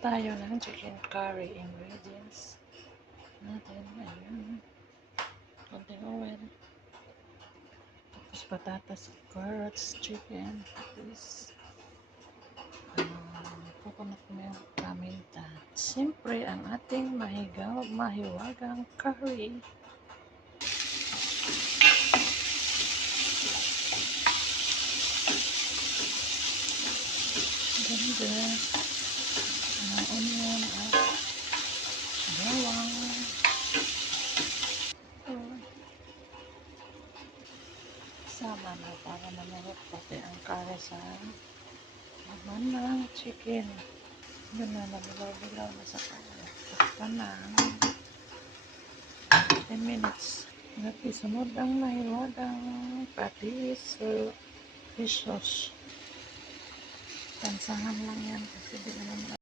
tayo ng chicken curry ingredients natin. Ayan. Konting oil. Tapos patatas, carrots, chicken. Tapos coconut milk, paminta. Siyempre, ang ating mahiwagang curry. Ganda. Onion at bawang. Sama na para manarap pati ang curry sa laman ng chicken. Yun na, nabilaw-bilaw na sa curry. Takpan na 10 minutes. At isunod ang mahiwagang patis o fish sauce. Tansahan lang yan kasi di naman